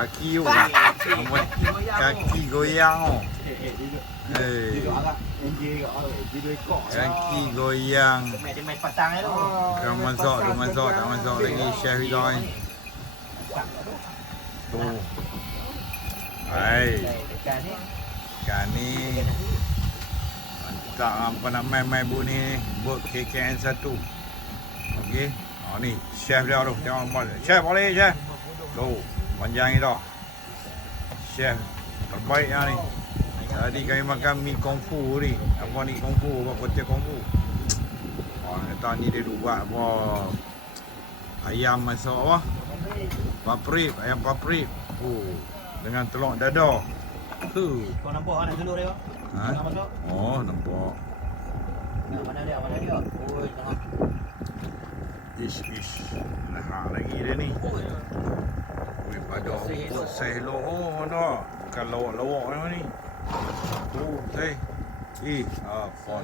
Kaki tu. Kaki goyang. Kaki goyang. Dia main patang tu. Dah masak, tak masak lagi chef kita ni. Tu. Hai. Ikan ni. Mantap apa nak main bu ni. Buat KKN 1. Okey. Ni chef dia tu. Tengok boleh. Chef boleh chef. Tu. Panjang ni dah. Chef terbaik yang ni. Tadi kami makan mi kungfu ni. Apa ni kungfu? Apa kotak kungfu? Kata ni dia buat apa? Ayam masak apa? Paprip, ayam paprip. Dengan telur dadar. Kau nampak anak telur dia? Ha? Oh, nampak. Mana dia? Oi, tengok. Ish. Nah, lagi dia ni. Oi, pada buat seh loh dah. Bukan lawak-lawak ni. Apa apa